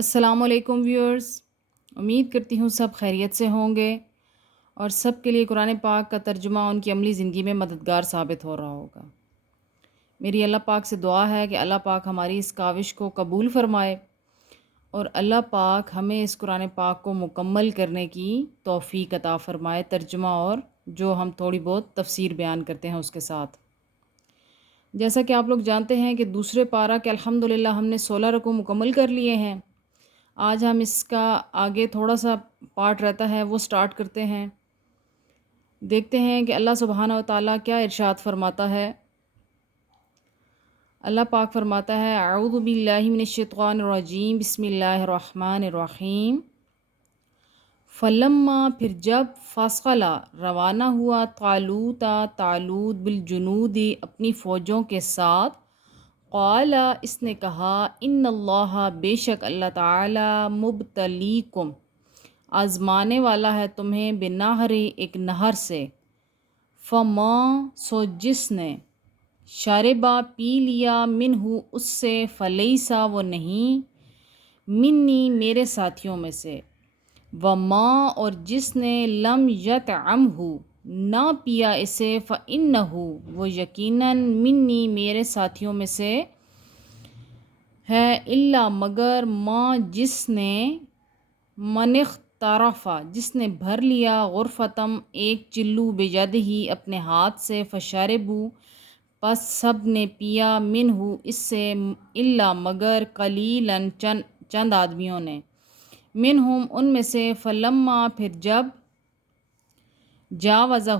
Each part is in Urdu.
السلام علیکم ویورز، امید کرتی ہوں سب خیریت سے ہوں گے اور سب کے لیے قرآن پاک کا ترجمہ ان کی عملی زندگی میں مددگار ثابت ہو رہا ہوگا۔ میری اللہ پاک سے دعا ہے کہ اللہ پاک ہماری اس کاوش کو قبول فرمائے اور اللہ پاک ہمیں اس قرآن پاک کو مکمل کرنے کی توفیق عطا فرمائے، ترجمہ اور جو ہم تھوڑی بہت تفسیر بیان کرتے ہیں اس کے ساتھ۔ جیسا کہ آپ لوگ جانتے ہیں کہ دوسرے پارہ کے الحمدللہ ہم نے 16 رکوع مکمل کر لیے ہیں۔ آج ہم اس کا آگے تھوڑا سا پارٹ رہتا ہے وہ سٹارٹ کرتے ہیں، دیکھتے ہیں کہ اللہ سبحانہ و تعالیٰ کیا ارشاد فرماتا ہے۔ اللہ پاک فرماتا ہے اعوذ باللہ من الشیطان الرجیم بسم اللہ الرحمن الرحیم۔ فلما پھر جب فصلا روانہ ہوا طالوت بالجنود اپنی فوجوں کے ساتھ، قال اس نے کہا ان اللہ بے شک اللہ تعالی مبتلیکم آزمانے والا ہے تمہیں بنہر ایک نہر سے، فما سو جس نے شاربا پی لیا منہ اس سے، فلیسا وہ نہیں منی میرے ساتھیوں میں سے، وما اور جس نے لم یطعمہ نہ پیا اسے، فإنہ وہ یقیناً منی میرے ساتھیوں میں سے ہے، الا مگر ما جس نے من اخترفا جس نے بھر لیا غرفتم ایک چلو بیدہی اپنے ہاتھ سے، فشربوا پس سب نے پیا منہ اس سے، الا مگر قلیلاً چند آدمیوں نے، منہم ان میں سے، فلما پھر جب جاوزہ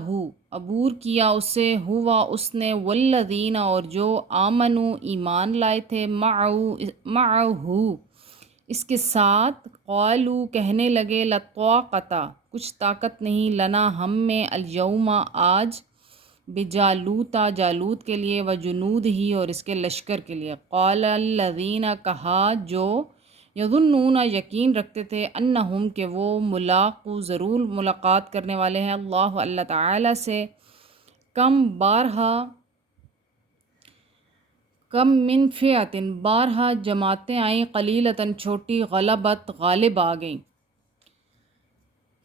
عبور کیا اسے، ہوا اس نے، والذین اور جو آمنوا ایمان لائے تھے، معہ اس کے ساتھ، قالوا کہنے لگے، لا طاقت کچھ طاقت نہیں، لنا ہم میں، الیوم آج، بجالوتا جالوت کے لیے، وجنود ہی اور اس کے لشکر کے لیے، قال الذین کہا جو یظنون یقین رکھتے تھے، انہم کہ وہ ملاقو ضرور ملاقات کرنے والے ہیں، اللہ تعالی سے، کم من فئتن بارہا جماعتیں آئیں، قلیلتن چھوٹی، غلبت غالب آ گئیں،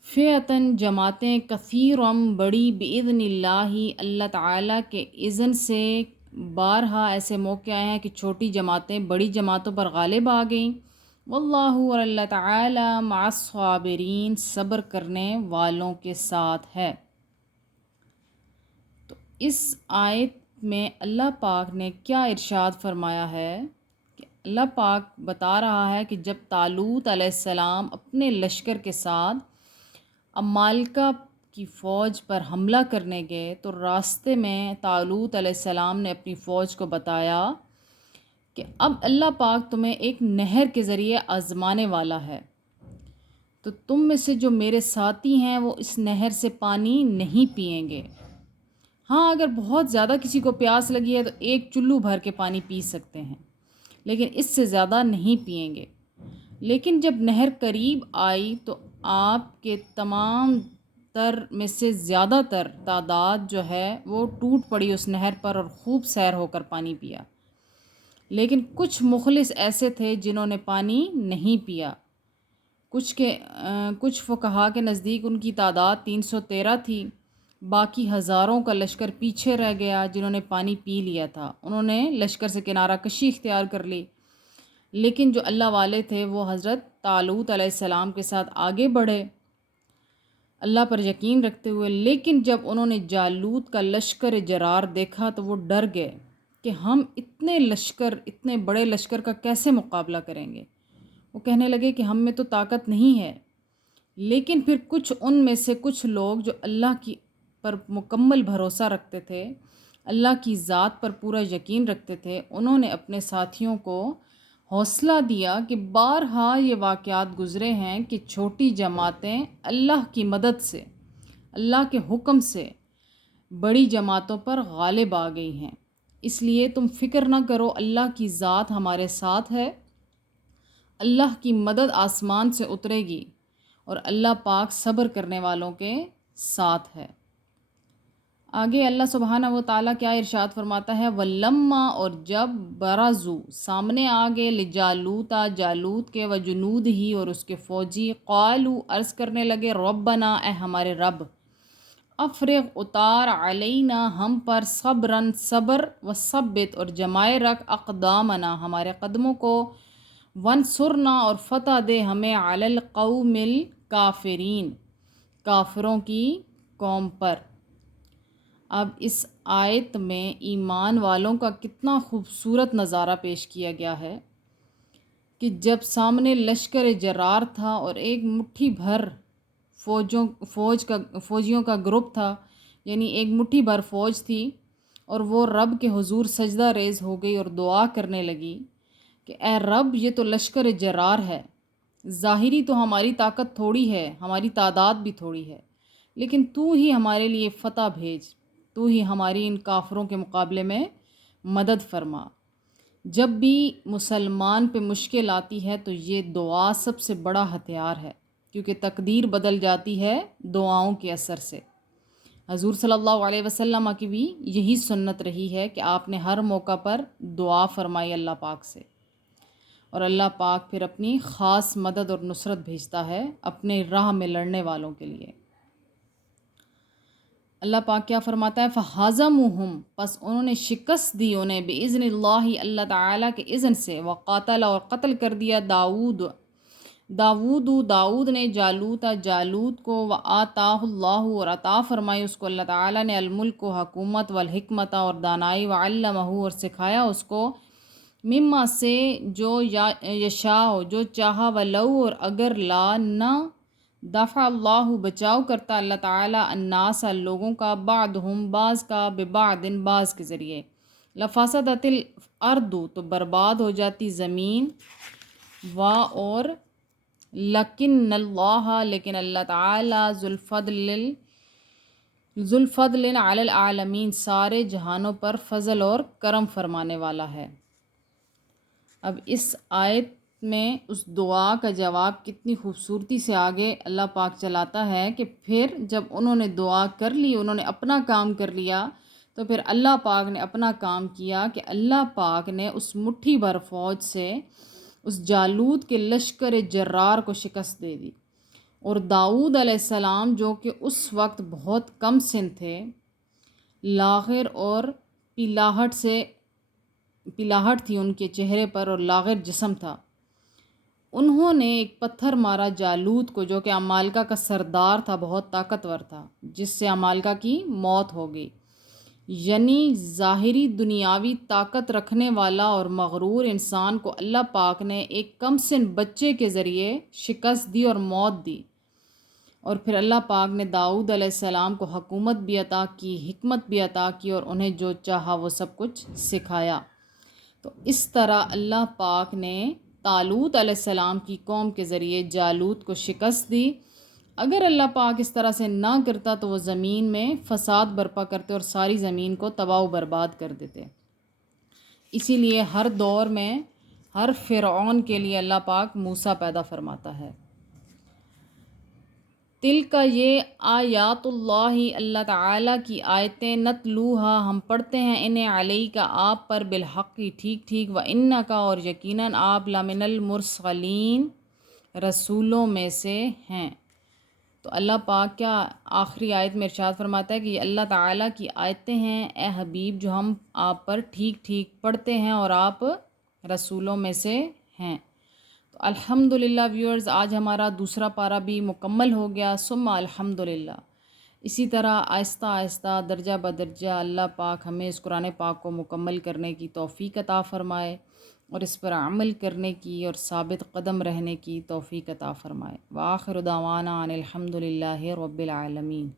فئتن جماعتیں، کثیرم بڑی، باذن اللہ اللہ تعالیٰ کے اذن سے، بارہا ایسے موقع آئے ہیں کہ چھوٹی جماعتیں بڑی جماعتوں پر غالب آ گئیں، واللہ اور اللہ تعالیٰ مع الصابرین صبر کرنے والوں کے ساتھ ہے۔ تو اس آیت میں اللہ پاک نے کیا ارشاد فرمایا ہے کہ اللہ پاک بتا رہا ہے کہ جب طالوت علیہ السلام اپنے لشکر کے ساتھ عمالقہ کی فوج پر حملہ کرنے گئے تو راستے میں طالوت علیہ السلام نے اپنی فوج کو بتایا کہ اب اللہ پاک تمہیں ایک نہر کے ذریعے آزمانے والا ہے، تو تم میں سے جو میرے ساتھی ہیں وہ اس نہر سے پانی نہیں پئیں گے۔ ہاں اگر بہت زیادہ کسی کو پیاس لگی ہے تو ایک چلو بھر کے پانی پی سکتے ہیں، لیکن اس سے زیادہ نہیں پئیں گے۔ لیکن جب نہر قریب آئی تو آپ کے تمام تر میں سے زیادہ تر تعداد جو ہے وہ ٹوٹ پڑی اس نہر پر اور خوب سیر ہو کر پانی پیا، لیکن کچھ مخلص ایسے تھے جنہوں نے پانی نہیں پیا۔ کچھ فقہا کے نزدیک ان کی تعداد 313 تھی، باقی ہزاروں کا لشکر پیچھے رہ گیا جنہوں نے پانی پی لیا تھا، انہوں نے لشکر سے کنارہ کشی اختیار کر لی، لیکن جو اللہ والے تھے وہ حضرت طالوت علیہ السلام کے ساتھ آگے بڑھے اللہ پر یقین رکھتے ہوئے، لیکن جب انہوں نے جالوت کا لشکر جرار دیکھا تو وہ ڈر گئے کہ ہم اتنے بڑے لشکر کا کیسے مقابلہ کریں گے۔ وہ کہنے لگے کہ ہم میں تو طاقت نہیں ہے، لیکن پھر ان میں سے کچھ لوگ جو اللہ کی پر مکمل بھروسہ رکھتے تھے، اللہ کی ذات پر پورا یقین رکھتے تھے، انہوں نے اپنے ساتھیوں کو حوصلہ دیا کہ بارہا یہ واقعات گزرے ہیں کہ چھوٹی جماعتیں اللہ کی مدد سے، اللہ کے حکم سے بڑی جماعتوں پر غالب آ گئی ہیں، اس لیے تم فکر نہ کرو، اللہ کی ذات ہمارے ساتھ ہے، اللہ کی مدد آسمان سے اترے گی اور اللہ پاک صبر کرنے والوں کے ساتھ ہے۔ آگے اللہ سبحانہ و تعالیٰ کیا ارشاد فرماتا ہے، وَلَمَّا اور جب برزو سامنے آگے لجالوتا جالوت کے وجنود ہی اور اس کے فوجی، قالو عرض کرنے لگے ربنا اے ہمارے رب، افرغ اتار علینا ہم پر صبرن صبر و ثبت اور جمائے رکھ اقدامنا ہمارے قدموں کو، ونصرنا اور فتح دے ہمیں علی القوم الکافرین کافروں کی قوم پر۔ اب اس آیت میں ایمان والوں کا کتنا خوبصورت نظارہ پیش کیا گیا ہے کہ جب سامنے لشکر جرار تھا اور ایک مٹھی بھر فوجیوں کا گروپ تھا، یعنی ایک مٹھی بھر فوج تھی، اور وہ رب کے حضور سجدہ ریز ہو گئی اور دعا کرنے لگی کہ اے رب یہ تو لشکر جرار ہے، ظاہری تو ہماری طاقت تھوڑی ہے، ہماری تعداد بھی تھوڑی ہے، لیکن تو ہی ہمارے لیے فتح بھیج، تو ہی ہماری ان کافروں کے مقابلے میں مدد فرما۔ جب بھی مسلمان پہ مشکل آتی ہے تو یہ دعا سب سے بڑا ہتھیار ہے، کیونکہ تقدیر بدل جاتی ہے دعاؤں کے اثر سے۔ حضور صلی اللہ علیہ وسلم کی بھی یہی سنت رہی ہے کہ آپ نے ہر موقع پر دعا فرمائی اللہ پاک سے، اور اللہ پاک پھر اپنی خاص مدد اور نصرت بھیجتا ہے اپنے راہ میں لڑنے والوں کے لیے۔ اللہ پاک کیا فرماتا ہے، فَحَزَمُوهُمْ پس انہوں نے شکست دی انہیں بِإِذْنِ اللَّهِ اللہ تعالیٰ کے اذن سے، وَقَاتَلَ اور قتل کر دیا داؤد نے جالوت کو، وَآتَاهُ اللَّهُ اور عطا فرمائی اس کو اللہ تعالیٰ نے، الملک و حکومت، والحکمت اور دانائی، وعلمہ اور سکھایا اس کو، مما سے جو یشاء جو چاہا، ولو اور اگر لا نہ، دفع اللہ بچاؤ کرتا اللہ تعالیٰ، الناس لوگوں کا، بعضہم بعض کا، ببعض بعض کے ذریعے، لفسدت الارض تو برباد ہو جاتی زمین، اور لیکن اللہ تعالیٰ ذو الفضل علی العالمین سارے جہانوں پر فضل اور کرم فرمانے والا ہے۔ اب اس آیت میں اس دعا کا جواب کتنی خوبصورتی سے آگے اللہ پاک چلاتا ہے کہ پھر جب انہوں نے دعا کر لی، انہوں نے اپنا کام کر لیا، تو پھر اللہ پاک نے اپنا کام کیا کہ اللہ پاک نے اس مٹھی بھر فوج سے اس جالوت کے لشکر جرار کو شکست دے دی، اور داؤد علیہ السلام جو کہ اس وقت بہت کم سن تھے، لاغر اور پیلاہٹ تھی ان کے چہرے پر اور لاغر جسم تھا، انہوں نے ایک پتھر مارا جالوت کو جو کہ عمالقہ کا سردار تھا، بہت طاقتور تھا، جس سے عمالقہ کی موت ہو گئی۔ یعنی ظاہری دنیاوی طاقت رکھنے والا اور مغرور انسان کو اللہ پاک نے ایک کم سن بچے کے ذریعے شکست دی اور موت دی، اور پھر اللہ پاک نے داؤد علیہ السلام کو حکومت بھی عطا کی، حکمت بھی عطا کی، اور انہیں جو چاہا وہ سب کچھ سکھایا۔ تو اس طرح اللہ پاک نے طالوت علیہ السلام کی قوم کے ذریعے جالوت کو شکست دی۔ اگر اللہ پاک اس طرح سے نہ کرتا تو وہ زمین میں فساد برپا کرتے اور ساری زمین کو تباہ و برباد کر دیتے۔ اسی لیے ہر دور میں ہر فرعون کے لیے اللہ پاک موسیٰ پیدا فرماتا ہے۔ تل کا یہ آیات اللہ اللہ تعالیٰ کی آیتیں، نتلوہا ہم پڑھتے ہیں انہیں، علیہ کا آپ پر، بالحق ٹھیک ٹھیک، و انکا اور یقیناً آپ، لمن المرسلین رسولوں میں سے ہیں۔ تو اللہ پاک کیا آخری آیت میں ارشاد فرماتا ہے کہ یہ اللہ تعالیٰ کی آیتیں ہیں اے حبیب جو ہم آپ پر ٹھیک ٹھیک پڑھتے ہیں اور آپ رسولوں میں سے ہیں۔ تو الحمدللہ ویورز، آج ہمارا دوسرا پارہ بھی مکمل ہو گیا، ثم الحمدللہ۔ اسی طرح آہستہ آہستہ درجہ بدرجہ اللہ پاک ہمیں اس قرآن پاک کو مکمل کرنے کی توفیق عطا فرمائے، اور اس پر عمل کرنے کی اور ثابت قدم رہنے کی توفیق عطا فرمائے۔ وآخر دعوانا ان الحمدللہ رب العالمین۔